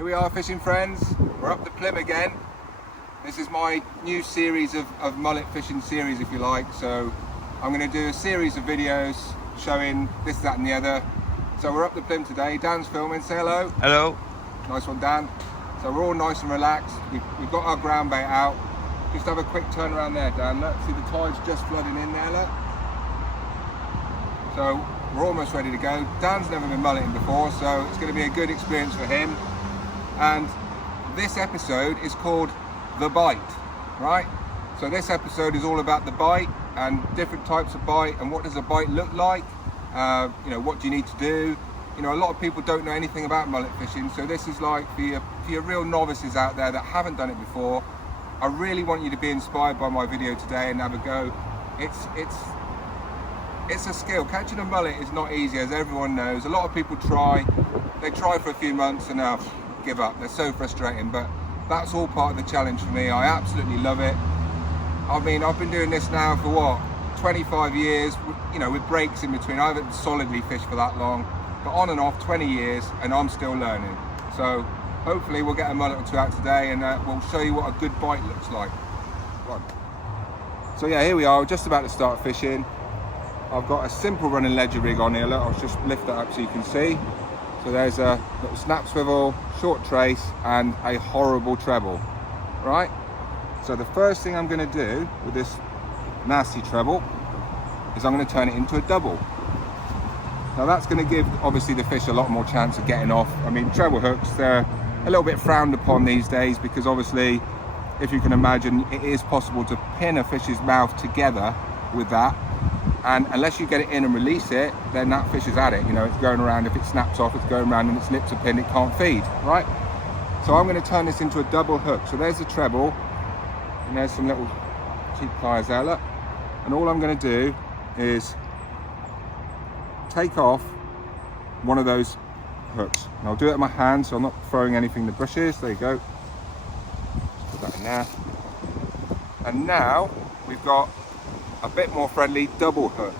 Here we are, fishing friends. We're up the Plym again. This is my new series of mullet fishing series, if you like. So I'm going to do a series of videos showing this, that and the other. So we're up the Plym today. Dan's filming. Say hello. Hello. Nice one, Dan. So we're all nice and relaxed. We've got our ground bait out. Just have a quick turn around there, Dan. Look, see the tide's just flooding in there, look. So we're almost ready to go. Dan's never been mulleting before, so it's going to be a good experience for him. And this episode is called The Bite, right? So this episode is all about the bite and different types of bite and what does a bite look like. You know, what do you need to do? You know, a lot of people don't know anything about mullet fishing, so this is like for your real novices out there that haven't done it before. I really want you to be inspired by my video today and have a go. It's a skill. Catching a mullet is not easy, as everyone knows. A lot of people try. They try for a few months and give up. They're so frustrating, but that's all part of the challenge for me. I absolutely love it. I mean, I've been doing this now for what, 25 years, you know, with breaks in between. I haven't solidly fished for that long, but on and off 20 years, and I'm still learning. So hopefully we'll get a mullet or two out today, and we'll show you what a good bite looks like. Right. So yeah, here we are, just about to start fishing. I've got a simple running ledger rig on here. Look, I'll just lift that up so you can see. So there's a little snap swivel, short trace, and a horrible treble, right? So the first thing I'm going to do with this nasty treble is I'm going to turn it into a double. Now that's going to give, obviously, the fish a lot more chance of getting off. I mean, treble hooks, they're a little bit frowned upon these days because obviously, if you can imagine, it is possible to pin a fish's mouth together with that. And unless you get it in and release it, then that fish is at it. You know, it's going around. If it snaps off, it's going around and its lips are pinned, it can't feed, right? So I'm going to turn this into a double hook. So there's the treble, and there's some little cheap pliers there, look. And all I'm going to do is take off one of those hooks. And I'll do it in my hand, so I'm not throwing anything in the bushes. There you go. Put that in there. And now we've got a bit more friendly double hook.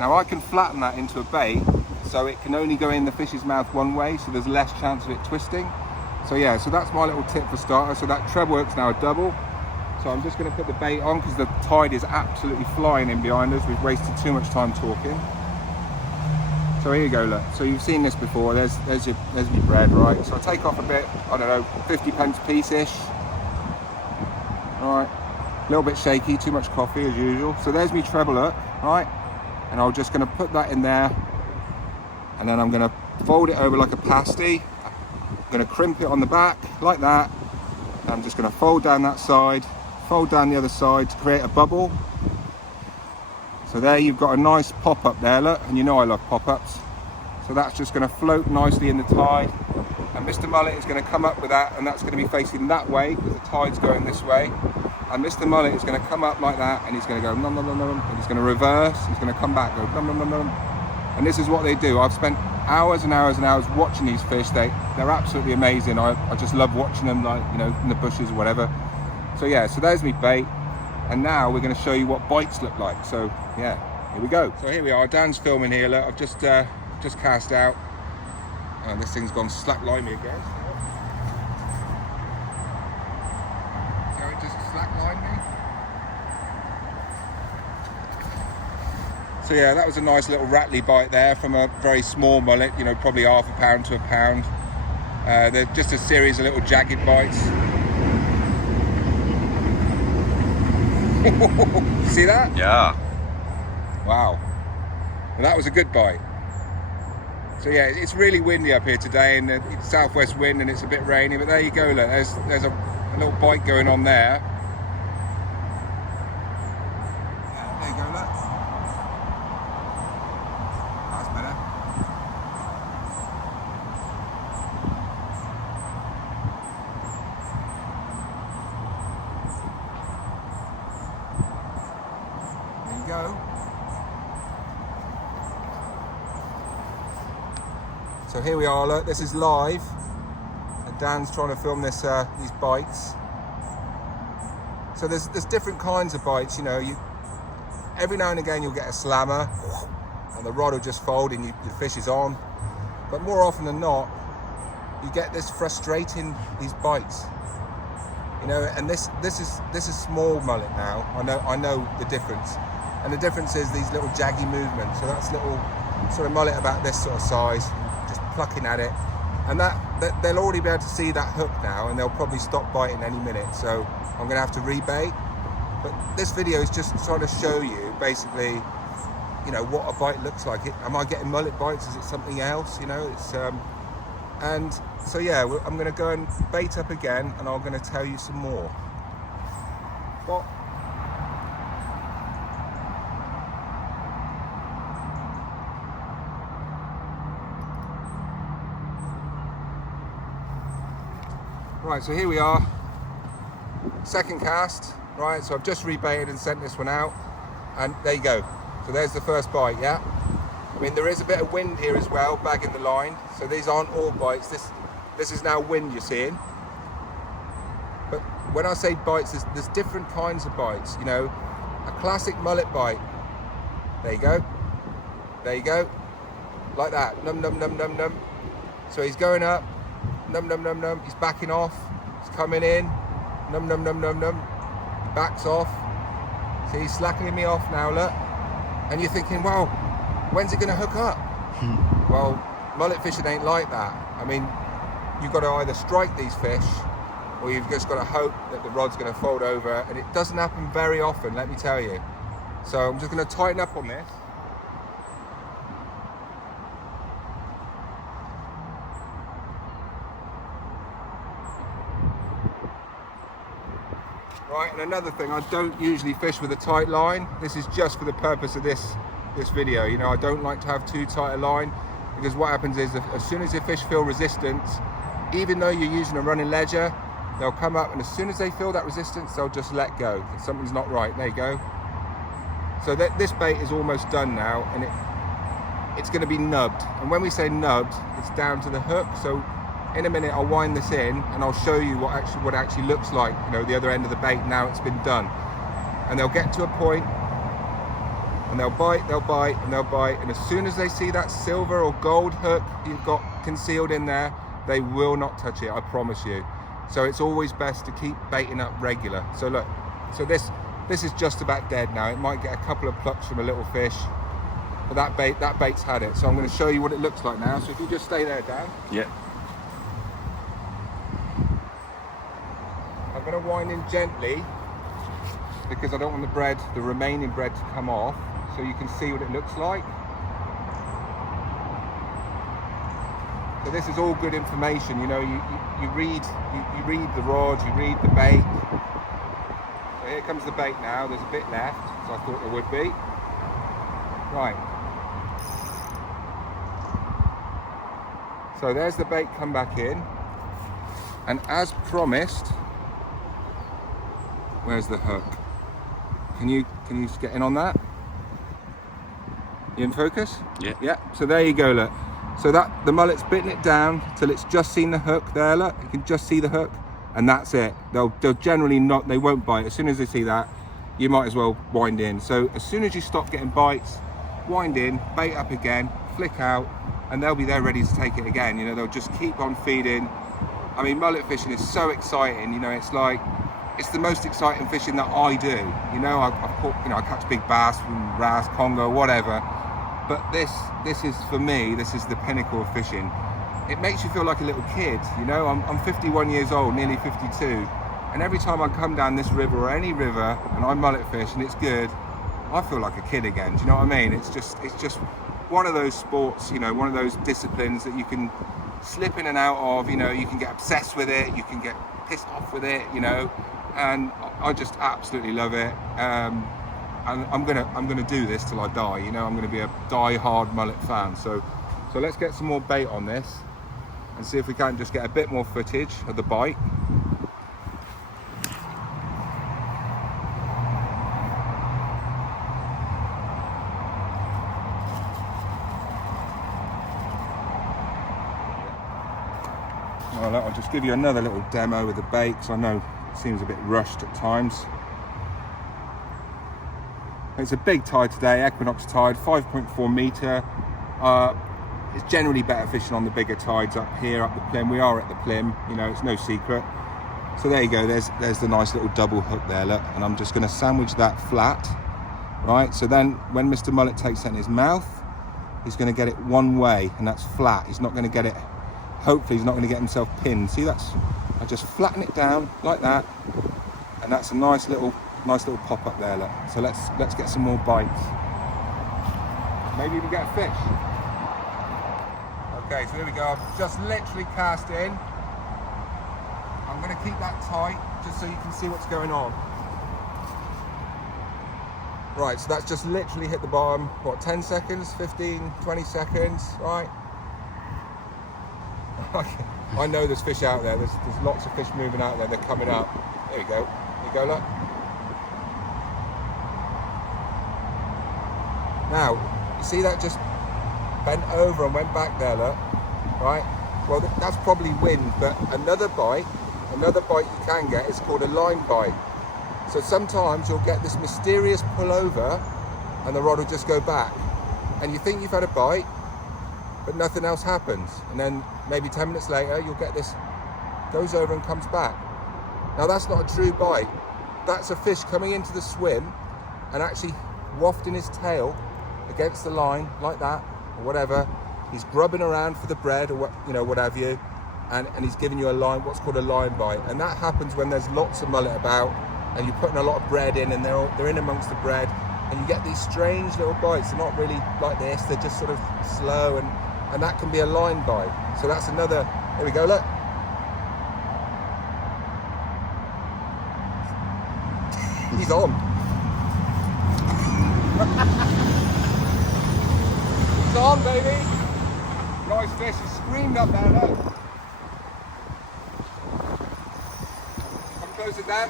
Now I can flatten that into a bait so it can only go in the fish's mouth one way, so there's less chance of it twisting. So yeah, so that's my little tip for starters. So that treble hook's now a double. So I'm just going to put the bait on because the tide is absolutely flying in behind us. We've wasted too much time talking. So here you go, look. So you've seen this before. There's your bread, right? So I take off a bit, I don't know, 50p piece-ish. All right. A little bit shaky, too much coffee as usual. So there's me treble hook, right? And I'm just gonna put that in there, and then I'm gonna fold it over like a pasty. I'm gonna crimp it on the back like that. And I'm just gonna fold down that side, fold down the other side to create a bubble. So there you've got a nice pop-up there, look, and you know I love pop-ups. So that's just gonna float nicely in the tide. And Mr. Mullet is gonna come up with that, and that's gonna be facing that way because the tide's going this way. And Mr. Mullet is going to come up like that, and he's going to go nom nom nom nom, and he's going to reverse, he's going to come back, go nom nom nom nom. And this is what they do. I've spent hours and hours and hours watching these fish. They're absolutely amazing. I just love watching them, like, you know, in the bushes or whatever. So yeah, so there's me bait, and now we're going to show you what bites look like. So yeah, here we go. So here we are. Dan's filming here. Look, I've just cast out, and this thing's gone slap limey again. So yeah, that was a nice little rattly bite there from a very small mullet, you know, probably half a pound to a pound. They're just a series of little jagged bites. See that? Yeah. Wow. Well, that was a good bite. So yeah, it's really windy up here today, and it's southwest wind, and it's a bit rainy, but there you go, look, there's a little bite going on there. There you go, look. That's better. There you go. So here we are, look, this is live, and Dan's trying to film this these bites. So there's different kinds of bites, you know. Every now and again you'll get a slammer, and the rod will just fold and your fish is on. But more often than not, you get this frustrating, these bites. You know, and this is small mullet now. I know the difference. And the difference is these little jaggy movements. So that's little sort of mullet about this sort of size, just plucking at it. And that they'll already be able to see that hook now, and they'll probably stop biting any minute. So I'm gonna have to rebait. But this video is just trying to show you basically, you know, what a bite looks like. Am I getting mullet bites? Is it something else? You know, it's and so yeah, I'm gonna go and bait up again, and I'm gonna tell you some more. Well, right, so here we are, second cast, right? So I've just rebaited and sent this one out, and there you go. So there's the first bite, yeah? I mean, there is a bit of wind here as well, bagging the line. So these aren't all bites. This is now wind you're seeing. But when I say bites, there's different kinds of bites, you know. A classic mullet bite. There you go. There you go. Like that, num, num, num, num, num. So he's going up. Num num num num, he's backing off, he's coming in, num num num num num, backs off. See, he's slackening me off now, look. And you're thinking, well, when's it gonna hook up? Well, mullet fishing ain't like that. I mean, you've got to either strike these fish, or you've just got to hope that the rod's gonna fold over, and it doesn't happen very often, let me tell you. So I'm just gonna tighten up on this. Right, and another thing, I don't usually fish with a tight line. This is just for the purpose of this video. You know, I don't like to have too tight a line, because what happens is as soon as the fish feel resistance, even though you're using a running ledger, they'll come up, and as soon as they feel that resistance, they'll just let go. Something's not right. There you go. So this bait is almost done now, and it's going to be nubbed. And when we say nubbed, it's down to the hook. So in a minute I'll wind this in, and I'll show you what it actually looks like, you know, the other end of the bait now it's been done. And they'll get to a point, and they'll bite, and they'll bite, and as soon as they see that silver or gold hook you've got concealed in there, they will not touch it, I promise you. So it's always best to keep baiting up regular. So look, so this is just about dead now. It might get a couple of plucks from a little fish, but that bait's had it. So I'm going to show you what it looks like now. So if you just stay there, Dan. Yeah. I'm going to wind in gently, because I don't want the remaining bread to come off, so you can see what it looks like. So this is all good information, you know. You read the rod, you read the bait. So here comes the bait now. There's a bit left, so I thought there would be. Right. So there's the bait come back in, and as promised, where's the hook? Can you just get in on that? You in focus? Yeah. Yeah. So there you go, look. So the mullet's bitten it down till it's just seen the hook there, look. You can just see the hook, and that's it. They'll generally not, they won't bite. As soon as they see that, you might as well wind in. So as soon as you stop getting bites, wind in, bait up again, flick out, and they'll be there ready to take it again. You know, they'll just keep on feeding. I mean, mullet fishing is so exciting, you know. It's the most exciting fishing that I do. You know, I've caught, you know, I catch big bass from Ras, Congo, whatever. But this is, for me, this is the pinnacle of fishing. It makes you feel like a little kid, you know. I'm 51 years old, nearly 52. And every time I come down this river or any river and I mullet fish and it's good, I feel like a kid again. Do you know what I mean? It's just one of those sports, you know, one of those disciplines that you can slip in and out of. You know, you can get obsessed with it, you can get pissed off with it, you know. And I just absolutely love it. And I'm gonna do this till I die. You know, I'm gonna be a die-hard mullet fan. So let's get some more bait on this and see if we can just get a bit more footage of the bite. Well, I'll just give you another little demo with the bait, because I know it seems a bit rushed at times. It's a big tide today, equinox tide, 5.4 metre. It's generally better fishing on the bigger tides up here, up the Plym. We are at the Plym, you know, it's no secret. So there you go, there's the nice little double hook there, look. And I'm just gonna sandwich that flat, right? So then when Mr. Mullet takes it in his mouth, he's gonna get it one way, and that's flat. He's not gonna get it, hopefully he's not gonna get himself pinned. See, I just flatten it down like that, and that's a nice little pop up there, look. So let's get some more bites. Maybe even get a fish. Okay, so here we go. I've just literally cast in. I'm going to keep that tight just so you can see what's going on. Right, so that's just literally hit the bottom. What, 10 seconds, 15, 20 seconds, right? I know there's fish out there. There's lots of fish moving out there. They're coming up. There you go. There you go, look. Now, you see that just bent over and went back there, look, right? Well, that's probably wind, but another bite you can get is called a line bite. So sometimes you'll get this mysterious pull over and the rod will just go back. And you think you've had a bite, but nothing else happens. And then maybe 10 minutes later, you'll get this, goes over and comes back. Now that's not a true bite. That's a fish coming into the swim and actually wafting his tail against the line like that, or whatever. He's grubbing around for the bread or what, you know, what have you, and he's giving you a line, what's called a line bite. And that happens when there's lots of mullet about and you're putting a lot of bread in and they're in amongst the bread, and you get these strange little bites. They're not really like this, they're just sort of slow, and that can be a line bite. So that's another, here we go, look. He's on. He's on, baby. Nice fish, he screamed up there, look. Come closer, Dan.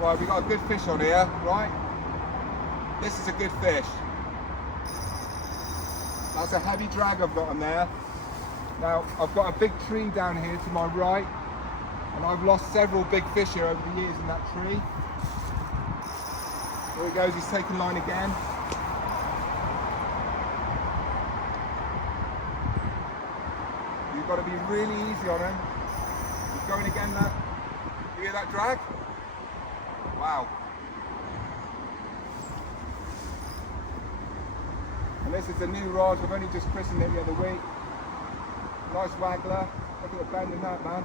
Right, we got a good fish on here, right? This is a good fish. That's a heavy drag I've got on there. Now, I've got a big tree down here to my right, and I've lost several big fish here over the years in that tree. There he goes, he's taking line again. You've got to be really easy on him. He's going again now. You hear that drag? Wow. And this is the new rod. I've only just christened it the other week. Nice waggler. Look at the bend in that, man.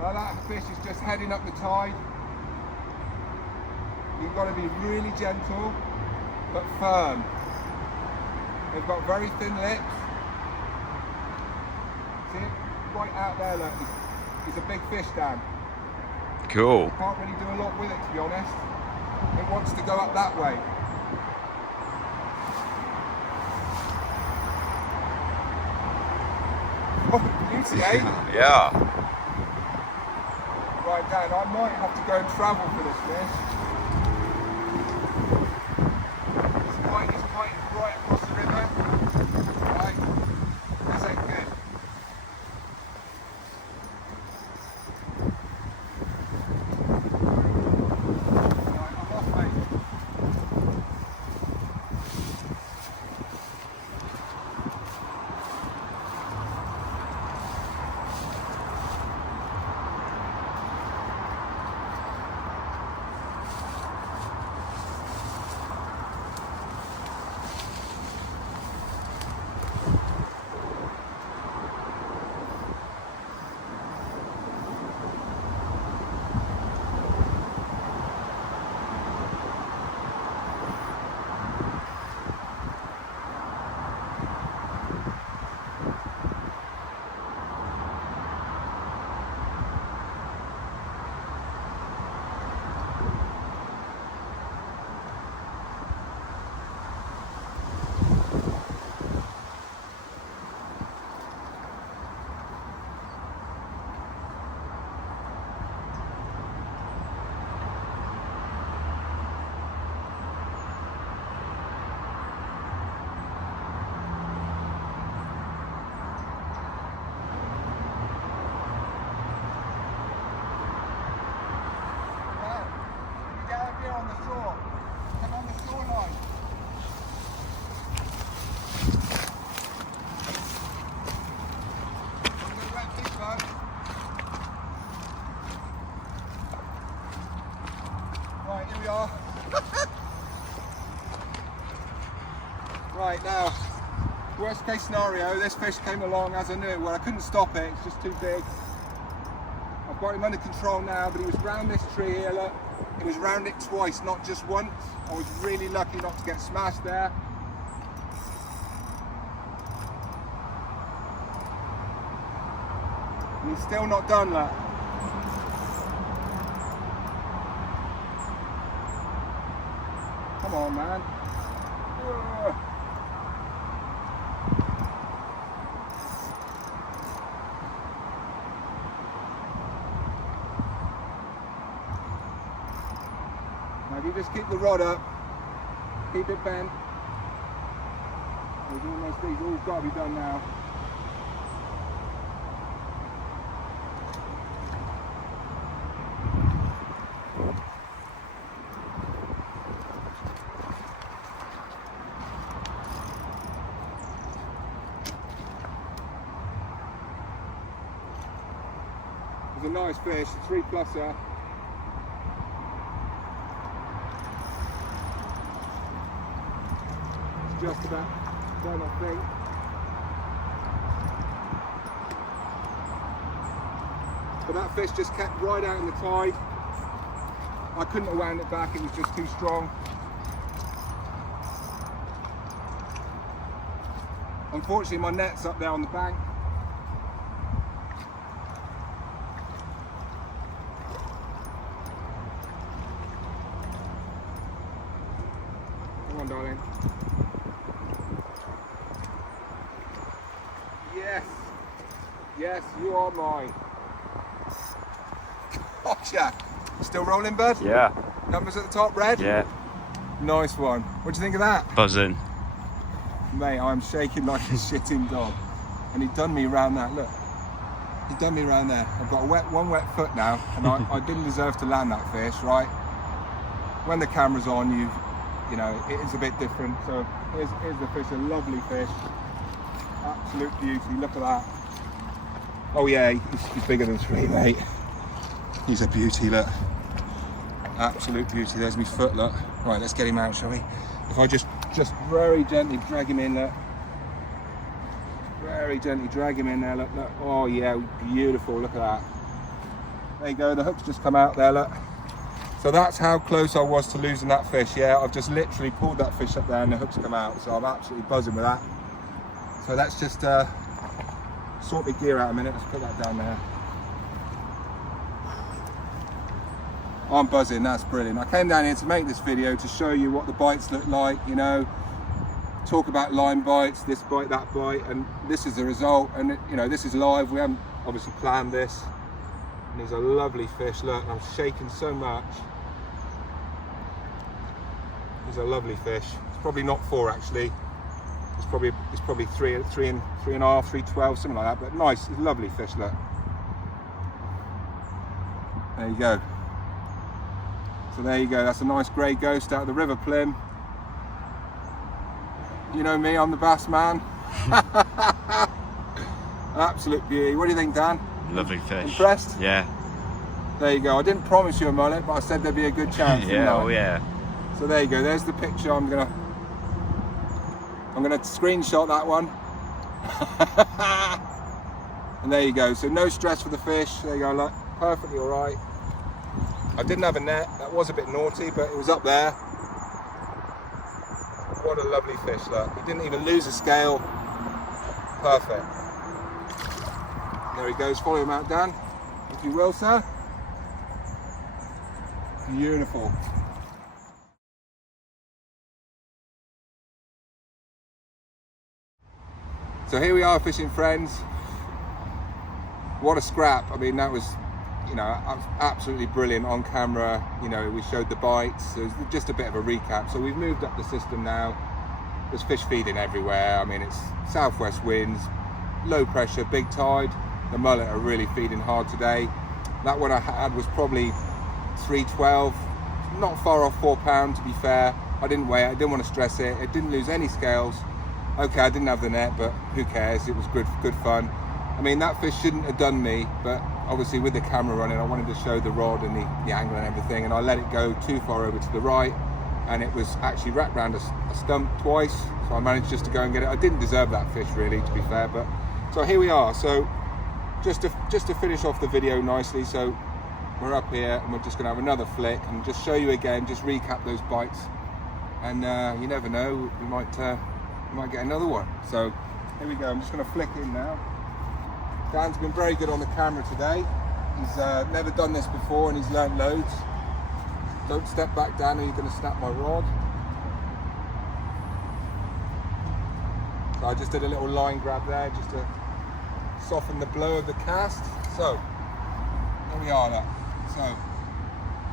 Now that fish is just heading up the tide. You've got to be really gentle, but firm. They've got very thin lips. See it? Right out there, look. He's a big fish, Dan. Cool. Can't really do a lot with it, to be honest. It wants to go up that way. Oh, beauty, eh? Yeah. Right, Dan, I might have to go and travel for this fish. It's quite right across the river. Right, this ain't good. Right, I'm off, mate. Worst case scenario, this fish came along as I knew. Well, I couldn't stop it, it's just too big. I've got him under control now, but he was round this tree here, look. He was round it twice, not just once. I was really lucky not to get smashed there. And he's still not done, look. Come on, man. Ugh. Now if you just keep the rod up, keep it bent. These all got to be done now. It's a nice fish, a 3-pluser. It's just about done, I think. But that fish just kept right out in the tide. I couldn't have wound it back, it was just too strong. Unfortunately, my net's up there on the bank. Come on, darling. Yes. Yes, you are mine. Gotcha. Still rolling, bud? Yeah. Numbers at the top, red? Yeah. Nice one. What do you think of that? Buzzing. Mate, I'm shaking like a shitting dog. And he done me around that, look. He done me around there. I've got one wet foot now, and I didn't deserve to land that fish, right? When the camera's on, you know, it is a bit different. So here's the fish, a lovely fish. Absolute beauty, look at that. Oh yeah, he's bigger than 3, mate. He's a beauty, look. Absolute beauty, there's my foot, look. Right, let's get him out, shall we? If I just very gently drag him in, look. Very gently drag him in there, look. Oh yeah, beautiful, look at that. There you go, the hook's just come out there, look. So that's how close I was to losing that fish, yeah. I've just literally pulled that fish up there and the hook's come out, so I'm absolutely buzzing with that. So let's just sort the gear out a minute, let's put that down there. I'm buzzing, that's brilliant. I came down here to make this video to show you what the bites look like, you know, talk about line bites, this bite, that bite, and this is the result. And you know, this is live, we haven't obviously planned this. And he's a lovely fish, look, I'm shaking so much. He's a lovely fish. It's probably not 4 actually. It's probably 3.5, 3.12, something like that, but nice, it's a lovely fish, look. There you go. So there you go, that's a nice grey ghost out of the River Plym. You know me, I'm the bass man. Absolute beauty. What do you think, Dan? Lovely fish. Impressed? Yeah. There you go. I didn't promise you a mullet, but I said there'd be a good chance. Yeah, oh yeah. So there you go, there's the picture. I'm gonna screenshot that one. And there you go, so no stress for the fish. There you go, look, perfectly all right. I didn't have a net, that was a bit naughty, but it was up there. What a lovely fish, look. He didn't even lose a scale. Perfect. There he goes, follow him out, Dan, if you will, sir. Beautiful. So here we are, fishing friends. What a scrap. I mean, that was, you know, absolutely brilliant on camera. You know, we showed the bites. It was just a bit of a recap. So we've moved up the system now. There's fish feeding everywhere. I mean, it's southwest winds, low pressure, big tide. The mullet are really feeding hard today. That one I had was probably 3.12, not far off 4 pounds to be fair. I didn't weigh it, I didn't want to stress it. It didn't lose any scales. Okay, I didn't have the net, but who cares? It was good fun. I mean, that fish shouldn't have done me, but obviously with the camera running, I wanted to show the rod and the angle and everything, and I let it go too far over to the right. and it was actually wrapped around a stump twice, so I managed just to go and get it. I didn't deserve that fish really, to be fair, but so here we are. So just to finish off the video nicely, so we're up here and we're just going to have another flick and just show you again, just recap those bites, and you never know, we might get another one. So here we go. I'm just going to flick in now. Dan's been very good on the camera today. He's never done this before and he's learnt loads. Don't step back, Dan, or you're going to snap my rod. So I just did a little line grab there just to soften the blow of the cast. So there we are. Look. So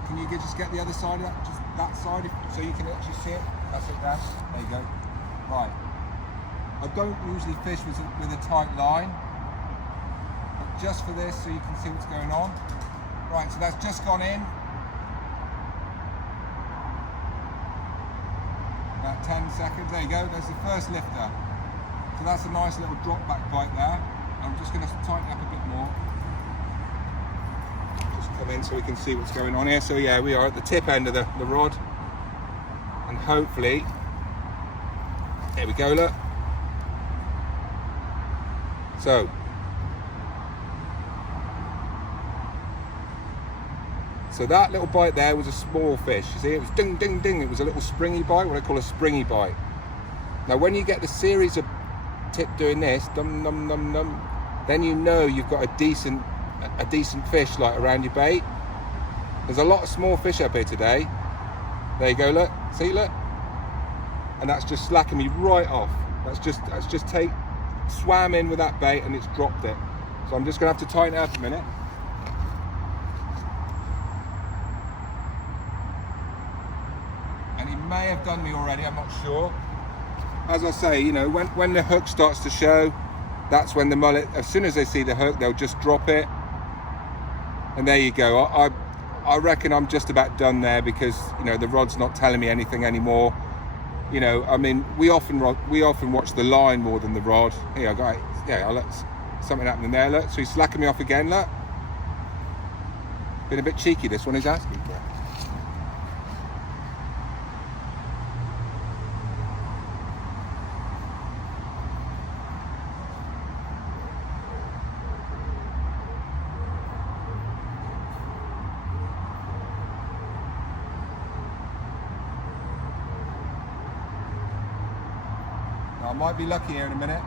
can you just get the other side of that, just that side, so you can actually see it? That's it, Dan. There you go. Right. I don't usually fish with a tight line, but just for this, so you can see what's going on. Right. So that's just gone in. About 10 seconds, there you go, there's the first lifter. So that's a nice little drop back bite there. I'm just going to tighten up a bit more. Just come in so we can see what's going on here. So yeah, we are at the tip end of the rod. And hopefully, there we go, look. So that little bite there was a small fish. You see, it was ding, ding, ding. It was a little springy bite, what I call a springy bite. Now, when you get the series of tip doing this, dum, num, num, num, then you know you've got a decent fish like around your bait. There's a lot of small fish up here today. There you go, look. See, look. And that's just slacking me right off. That's just swam in with that bait and it's dropped it. So I'm just gonna have to tighten it up a minute. May have done me already, I'm not sure. As I say, you know, when the hook starts to show, that's when the mullet, as soon as they see the hook, they'll just drop it. And there you go. I reckon I'm just about done there, because, you know, the rod's not telling me anything anymore. You know, I mean, we often watch the line more than the rod. Here, I got it. Yeah, look, something happening there, look. So he's slacking me off again, look. Been a bit cheeky, this one, he's asking for it. I might be lucky here in a minute.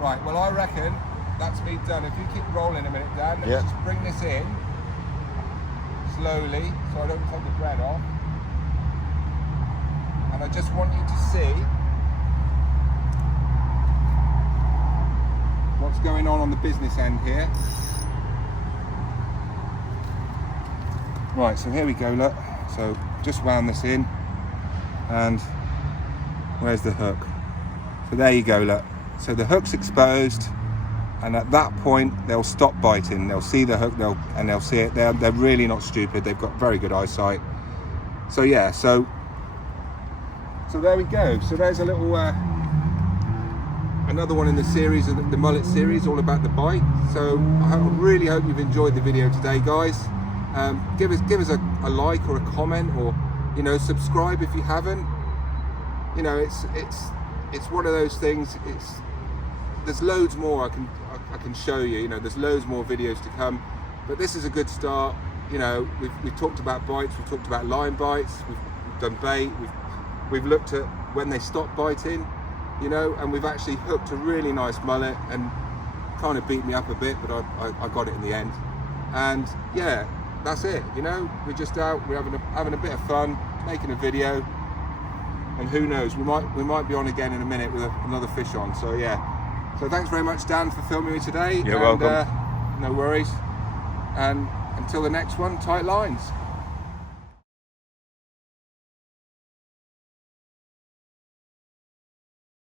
Right, well I reckon that's me done. If you keep rolling a minute, Dan, let's just bring this in slowly so I don't take the bread off. And I just want you to see what's going on the business end here. Right, so here we go, look. So just wound this in, and where's the hook? So there you go, look. So the hook's exposed, and at that point they'll stop biting. They'll see the hook, they'll see it. They're really not stupid. They've got very good eyesight. So yeah, so there we go. So there's a little another one in the series, the mullet series, all about the bite. So I really hope you've enjoyed the video today, guys. Give us a like or a comment, or, you know, subscribe if you haven't. You know, it's one of those things. There's loads more I can show you. You know, there's loads more videos to come, but this is a good start. You know, we've talked about bites, we've talked about line bites, we've done bait, we've looked at when they stop biting. You know, and we've actually hooked a really nice mullet, and kind of beat me up a bit, but I got it in the end. And yeah, that's it. You know, we're just out, we're having a bit of fun, making a video, and who knows, we might be on again in a minute with another fish on. So yeah, so thanks very much, Dan, for filming me today. You're welcome. No worries. And until the next one, tight lines.